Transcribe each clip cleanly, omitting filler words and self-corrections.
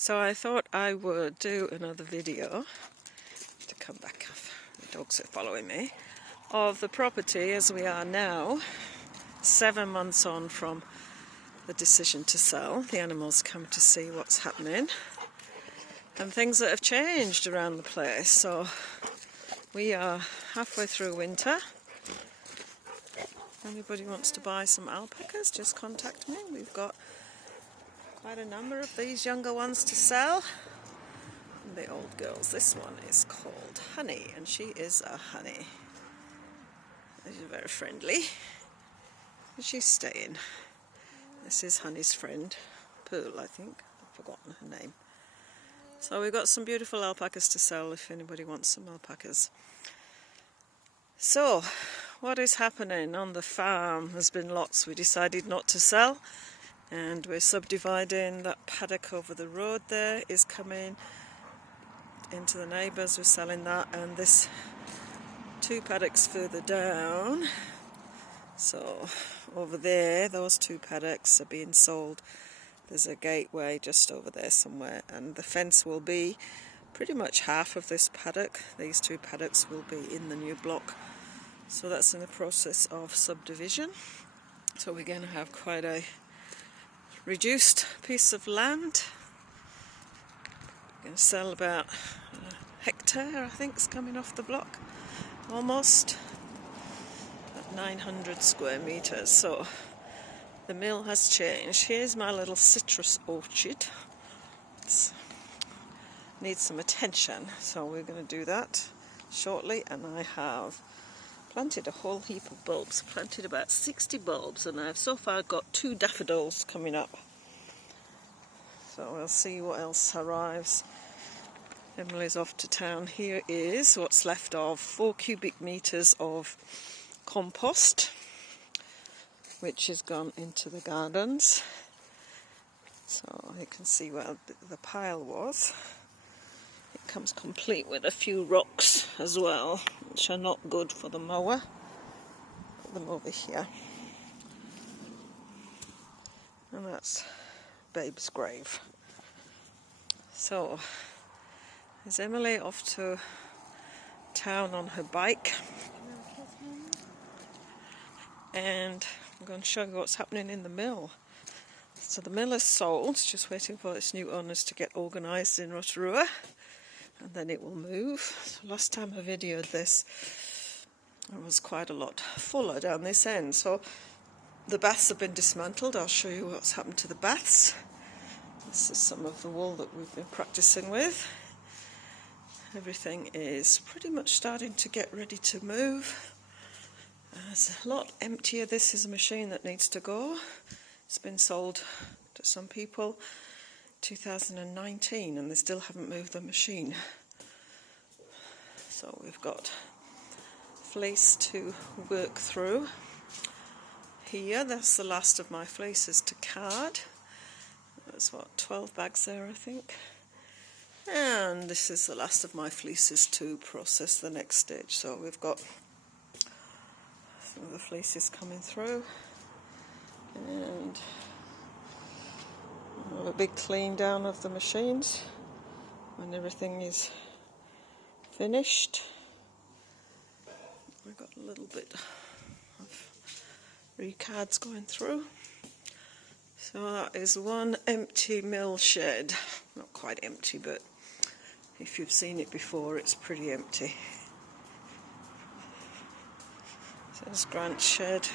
So I thought I would do another video to come back off. The dogs are following me. Of the property as we are now, 7 months on from the decision to sell. The animals come to see what's happening and things that have changed around the place. So we are halfway through winter. If anybody wants to buy some alpacas, just contact me. We've got quite a number of these younger ones to sell. And the old girls, this one is called Honey, and she is a honey. She's very friendly. And she's staying. This is Honey's friend, Pearl, I think. I've forgotten her name. So we've got some beautiful alpacas to sell if anybody wants some alpacas. So, what is happening on the farm? There's been lots we decided not to sell, and we're subdividing. That paddock over the road there is coming into the neighbours. We're selling that, and this 2 paddocks further down. So over there, those 2 paddocks are being sold. There's a gateway just over there somewhere, and the fence will be pretty much half of this paddock. These 2 paddocks will be in the new block. So that's in the process of subdivision. So we're going to have quite a reduced piece of land. We're going to sell about a hectare, I think, is coming off the block. Almost. About 900 square metres. So the mill has changed. Here's my little citrus orchard. It needs some attention, so we're going to do that shortly. And I have planted a whole heap of bulbs. Planted about 60 bulbs, and I've so far got 2 daffodils coming up. So we'll see what else arrives. Emily's off to town. Here is what's left of 4 cubic metres of compost, which has gone into the gardens. So you can see where the pile was. It comes complete with a few rocks as well, which are not good for the mower. Put them over here. And that's Babe's grave. So, is Emily off to town on her bike? And I'm going to show you what's happening in the mill. So the mill is sold, it's just waiting for its new owners to get organised in Rotorua, and then it will move. So last time I videoed this, it was quite a lot fuller down this end. So the baths have been dismantled. I'll show you what's happened to the baths. This is some of the wool that we've been practicing with. Everything is pretty much starting to get ready to move. It's a lot emptier. This is a machine that needs to go. It's been sold to some people 2019, and they still haven't moved the machine. So we've got fleece to work through. Here, that's the last of my fleeces to card. There's 12 bags there, I think. And this is the last of my fleeces to process the next stage. So we've got some of the fleeces coming through, and we'll have a big clean down of the machines when everything is finished. We've got a little bit of recards going through. So that is one empty mill shed. Not quite empty, but if you've seen it before, it's pretty empty. There's Grant's shed.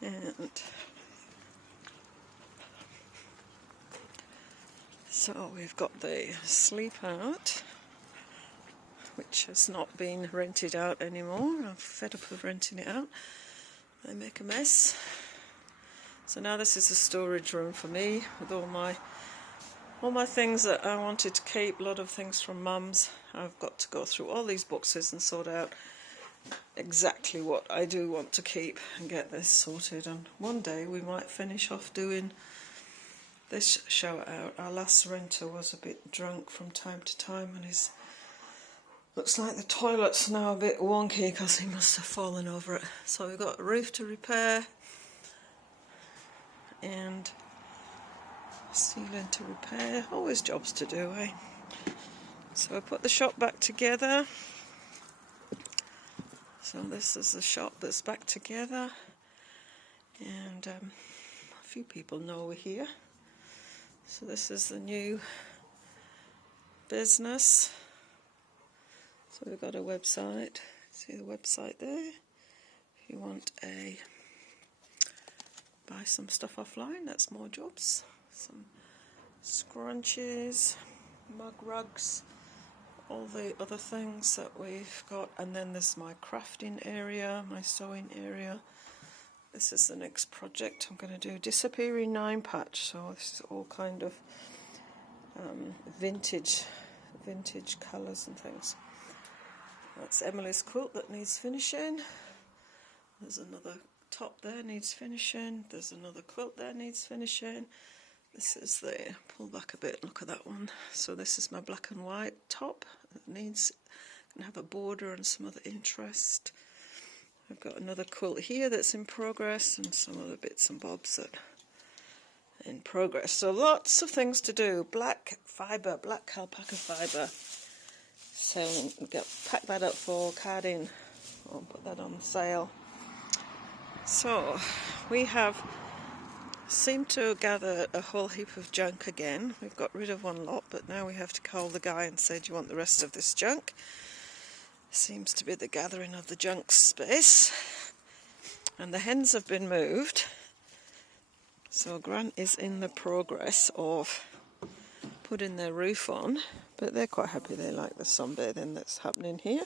And so we've got the sleep out, which has not been rented out anymore. I'm fed up of renting it out. They make a mess. So now this is a storage room for me with all my things that I wanted to keep. A lot of things from Mum's. I've got to go through all these boxes and sort out exactly what I do want to keep and get this sorted. And one day we might finish off doing this shower out. Our last renter was a bit drunk from time to time, and looks like the toilet's now a bit wonky because he must have fallen over it. So we've got a roof to repair, and Ceiling to repair, always jobs to do, eh? So I put the shop back together. So this is the shop that's back together, and a few people know we're here. So this is the new business. So we've got a website. See the website there? If you want to buy some stuff offline, that's more jobs. Some scrunchies, mug rugs, all the other things that we've got. And then there's my crafting area, my sewing area. This is the next project I'm going to do, Disappearing 9-patch. So this is all kind of vintage colours and things. That's Emily's quilt that needs finishing. There's another top there needs finishing. There's another quilt there needs finishing. This is the, pull back a bit, look at that one. So this is my black and white top. It needs, can have a border and some other interest. I've got another quilt here that's in progress, and some other bits and bobs that are in progress. So lots of things to do. Black fibre, black alpaca fibre. Selling, pack that up for carding. I'll put that on sale. So we have seemed to gather a whole heap of junk again. We've got rid of one lot, but now we have to call the guy and say, do you want the rest of this junk? Seems to be the gathering of the junk space. And the hens have been moved. So Grant is in the progress of putting their roof on, but they're quite happy. They like the sunbathing that's happening here.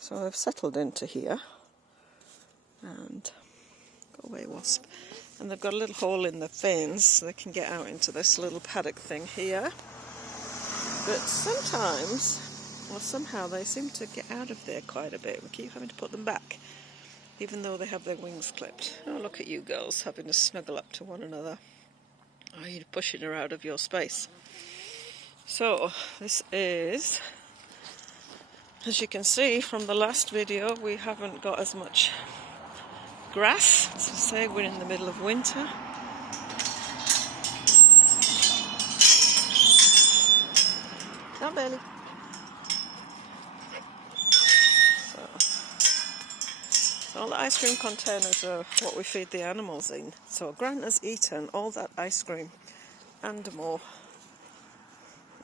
So I've settled into here. And go away, wasp. And they've got a little hole in the fence so they can get out into this little paddock thing here. But sometimes, or somehow, they seem to get out of there quite a bit. We keep having to put them back, even though they have their wings clipped. Oh, look at you girls having to snuggle up to one another. Oh, you're pushing her out of your space. So this is, as you can see from the last video, we haven't got as much grass. As I say, we're in the middle of winter. Not barely. So all the ice cream containers are what we feed the animals in. So Grant has eaten all that ice cream and more.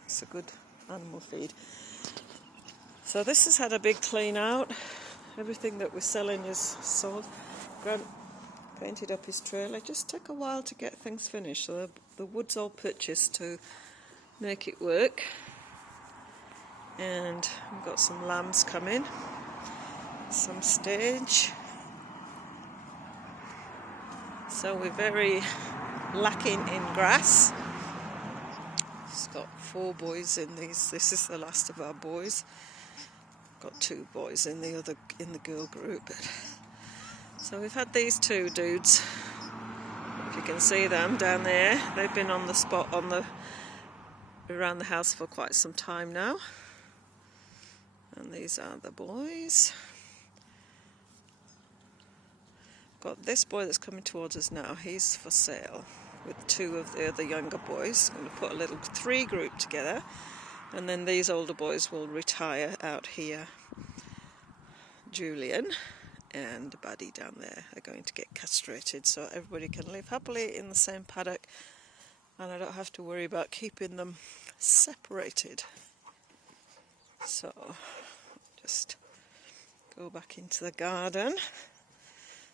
It's a good animal feed. So this has had a big clean out. Everything that we're selling is sold. Grant painted up his trailer. It just took a while to get things finished. So the wood's all purchased to make it work. And we've got some lambs coming. Some stage. So we're very lacking in grass. It's got 4 boys in these. This is the last of our boys. Got 2 boys in the girl group. So we've had these 2 dudes. If you can see them down there, they've been on the spot around the house for quite some time now. And these are the boys. Got this boy that's coming towards us now. He's for sale with 2 of the other younger boys. I'm going to put a little 3 group together, and then these older boys will retire out here. Julian and Buddy down there are going to get castrated, so everybody can live happily in the same paddock, and I don't have to worry about keeping them separated. So just go back into the garden.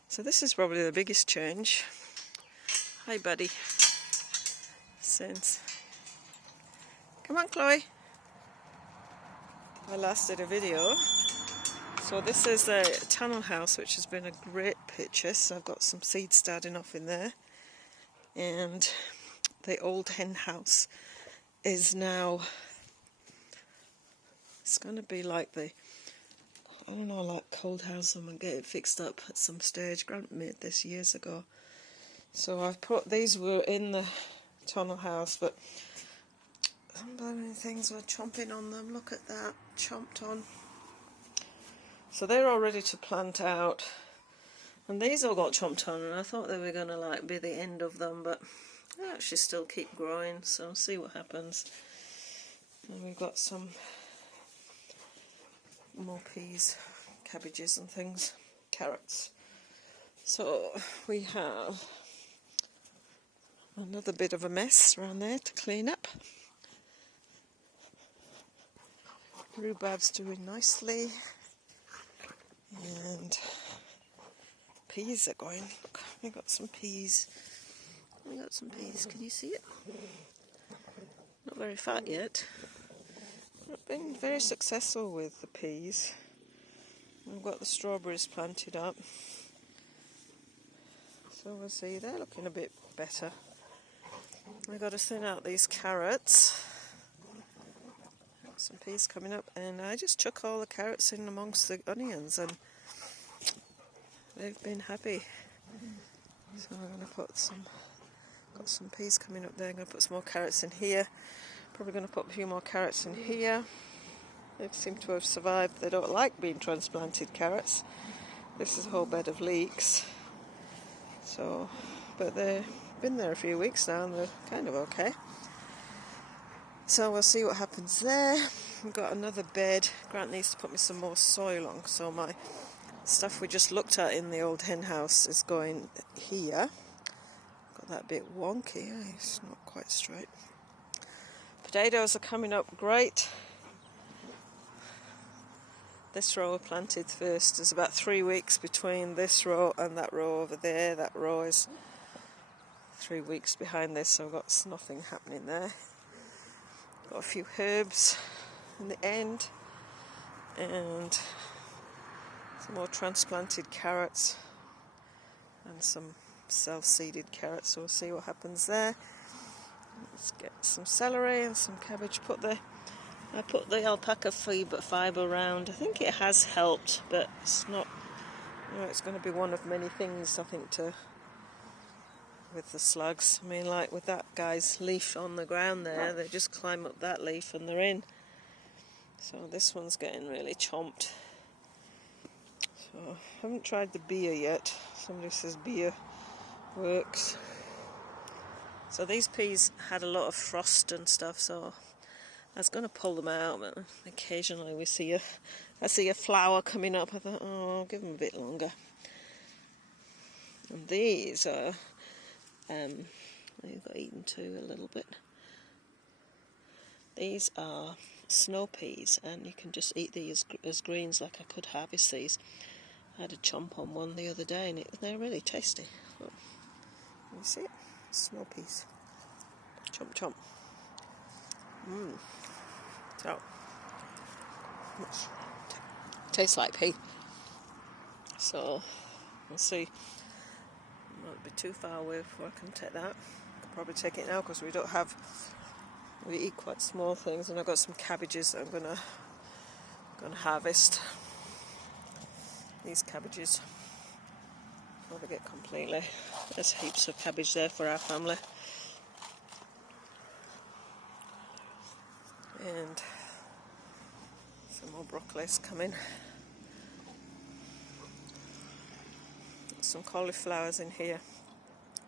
So this is probably the biggest change. Hi Buddy. Since, come on Chloe. I last did a video. So this is a tunnel house, which has been a great purchase. I've got some seeds starting off in there. And the old hen house is now, it's going to be like the, I don't know, like cold house. I'm going to get it fixed up at some stage. Grant made this years ago. So I've put, these were in the tunnel house, but some blooming things were chomping on them. Look at that, chomped on. So they're all ready to plant out. And these all got chomped on, and I thought they were going to like be the end of them, but They actually still keep growing, so see what happens. And we've got some more peas, cabbages and things, carrots. So we have another bit of a mess around there to clean up. Rhubarb's doing nicely, and peas are going. Look, we got some peas. We got some peas. Can you see it? Not very fat yet. We've been very successful with the peas. We've got the strawberries planted up, so we'll see. They're looking a bit better. We've got to thin out these carrots. Some peas coming up, and I just chuck all the carrots in amongst the onions, and they've been happy. So I'm going to put some. Got some peas coming up there. I'm going to put some more carrots in here. Probably going to put a few more carrots in here. They seem to have survived. They don't like being transplanted carrots. This is a whole bed of leeks. So, but they've been there a few weeks now, and they're kind of okay. So we'll see what happens there. We've got another bed. Grant needs to put me some more soil on, so my stuff we just looked at in the old hen house is going here. Got that bit wonky, it's not quite straight. Potatoes are coming up great. This row I planted first. There's about 3 weeks between this row and that row over there. That row is 3 weeks behind this, so I've got nothing happening there. Got a few herbs in the end, and some more transplanted carrots and some self-seeded carrots, so we'll see what happens there. Let's get some celery and some cabbage. I put the alpaca fibre around. I think it has helped, but it's not, it's going to be one of many things, I think, with the slugs. I mean, like with that guy's leaf on the ground there, they just climb up that leaf and they're in. So this one's getting really chomped. So I haven't tried the beer yet. Somebody says beer works. So these peas had a lot of frost and stuff, so I was going to pull them out, but occasionally I see a flower coming up. I thought, oh, I'll give them a bit longer. And these are they've got eaten too a little bit. These are snow peas, and you can just eat these as greens. Like, I could harvest these. I had a chomp on one the other day, and they're really tasty. Look, can you see it? Snow peas. Chomp chomp. So, tastes like pea. So we'll see. Might be too far away before I can take that. I'll probably take it now because we eat quite small things, and I've got some cabbages that I'm gonna harvest. These cabbages before they get completely. There's heaps of cabbage there for our family. And some more broccoli's coming. Some cauliflowers in here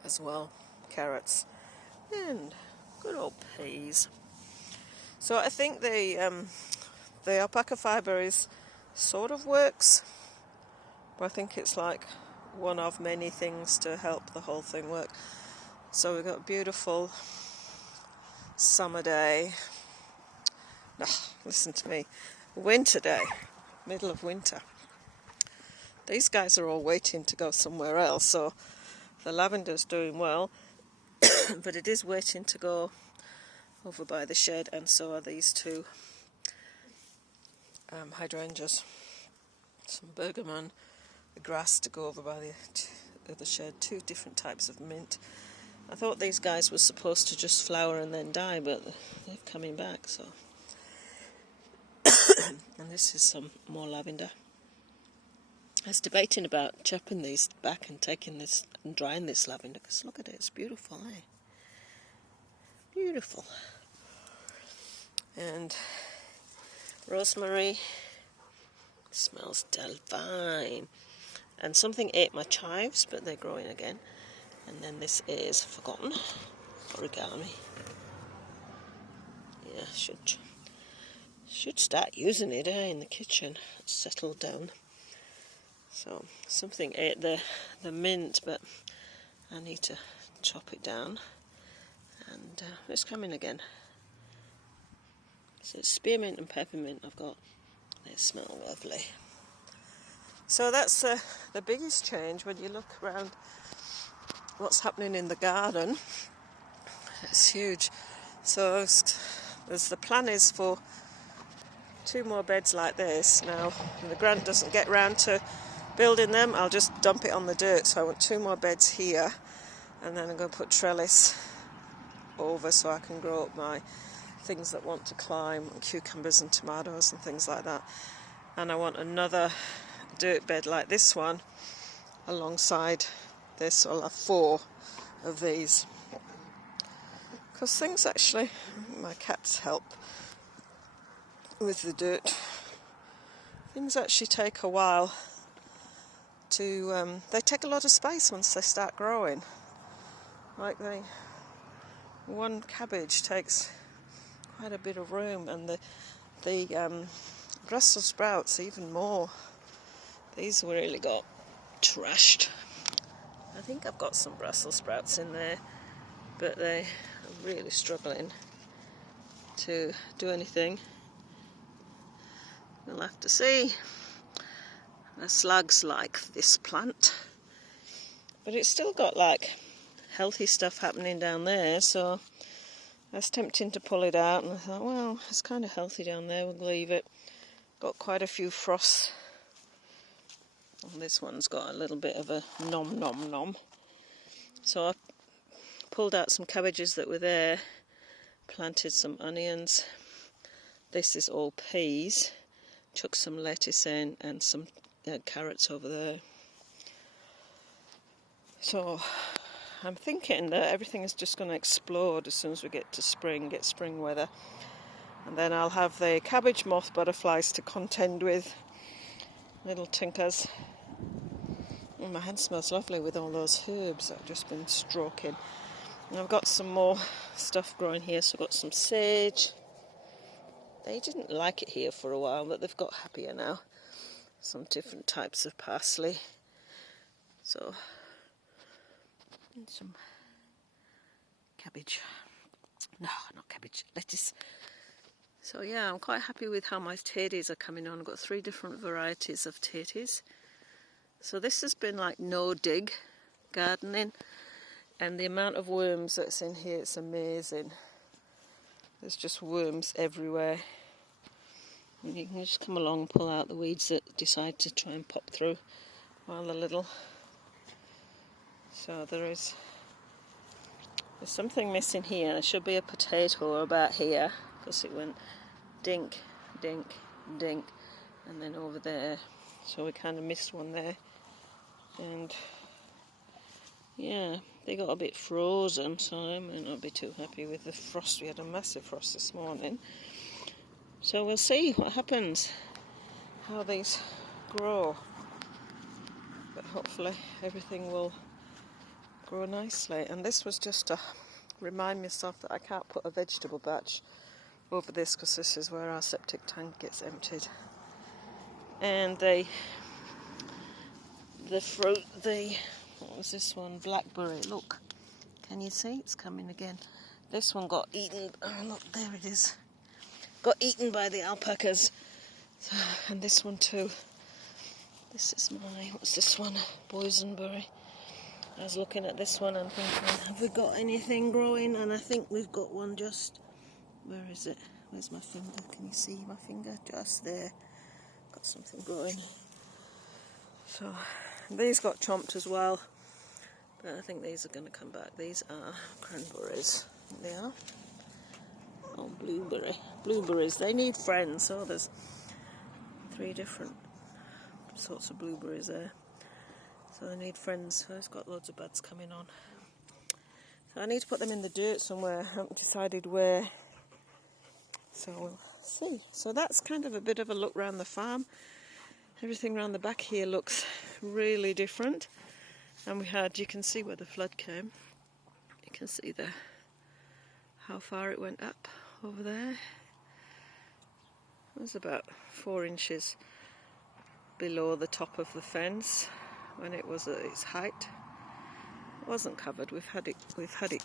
as well, carrots, and good old peas. So I think the alpaca fibre sort of works, but I think it's like one of many things to help the whole thing work. So we've got a beautiful summer day. No, listen to me. Winter day, middle of winter. These guys are all waiting to go somewhere else, so the lavender's doing well, but it is waiting to go over by the shed, and so are these two hydrangeas. Some bergamot, the grass to go over by the shed, 2 different types of mint. I thought these guys were supposed to just flower and then die, but they're coming back, so. And this is some more lavender. I was debating about chopping these back and taking this and drying this lavender, because look at it, it's beautiful, eh? Beautiful. And rosemary smells divine. And something ate my chives, but they're growing again. And then this is forgotten. origami. Yeah, should start using it in the kitchen. It's settled down. So something ate the mint, but I need to chop it down. And it's coming again. So it's spearmint and peppermint I've got. They smell lovely. So that's the biggest change when you look around what's happening in the garden. It's huge. So the plan is for 2 more beds like this. Now, when the grant doesn't get round to building them, I'll just dump it on the dirt. So I want 2 more beds here, and then I'm going to put trellis over so I can grow up my things that want to climb, cucumbers and tomatoes and things like that. And I want another dirt bed like this one alongside this, so I'll have 4 of these. Because things actually, my cats help with the dirt. Things actually take a while to, they take a lot of space once they start growing. Like one cabbage takes quite a bit of room, and the Brussels sprouts even more. These really got trashed. I think I've got some Brussels sprouts in there, but they are really struggling to do anything. We'll have to see. The slugs like this plant, but it's still got like healthy stuff happening down there, so I was tempting to pull it out, and I thought, well, it's kind of healthy down there, we'll leave it. Got quite a few frosts. And this one's got a little bit of a nom nom nom. So I pulled out some cabbages that were there, planted some onions. This is all peas. Chuck some lettuce in and some carrots over there. So I'm thinking that everything is just going to explode as soon as we get to spring, get spring weather. And then I'll have the cabbage moth butterflies to contend with, little tinkers. And my hand smells lovely with all those herbs that I've just been stroking. And I've got some more stuff growing here, so I've got some sage. They didn't like it here for a while, but they've got happier now. Some different types of parsley. So, and some cabbage. No, not cabbage, lettuce. So yeah, I'm quite happy with how my tatties are coming on. I've got 3 different varieties of tatties. So this has been like no-dig gardening, and the amount of worms that's in here, it's amazing. There's just worms everywhere. And you can just come along and pull out the weeds that decide to try and pop through while they're little. So there's something missing here. There should be a potato about here, because it went dink, dink, dink, and then over there. So we kind of missed one there. And yeah, they got a bit frozen, so I might not be too happy with the frost. We had a massive frost this morning. So we'll see what happens, how these grow. But hopefully everything will grow nicely. And this was just to remind myself that I can't put a vegetable batch over this, because this is where our septic tank gets emptied. And the fruit, what was this one? Blackberry, look. Can you see? It's coming again. This one got eaten. Oh, look, there it is. Got eaten by the alpacas. So, and this one too. This is what's this one? Boysenberry. I was looking at this one and thinking, have we got anything growing? And I think we've got one just, where is it? Where's my finger? Can you see my finger? Just there. Got something growing. So these got chomped as well, but I think these are going to come back. These are cranberries. They are. Oh, blueberries. They need friends. So there's 3 different sorts of blueberries there. So they need friends. So it's got loads of buds coming on. So I need to put them in the dirt somewhere. I haven't decided where. So we'll see. So that's kind of a bit of a look around the farm. Everything around the back here looks really different. And you can see where the flood came. You can see the how far it went up over there. It was about 4 inches below the top of the fence when it was at its height. It wasn't covered. We've had it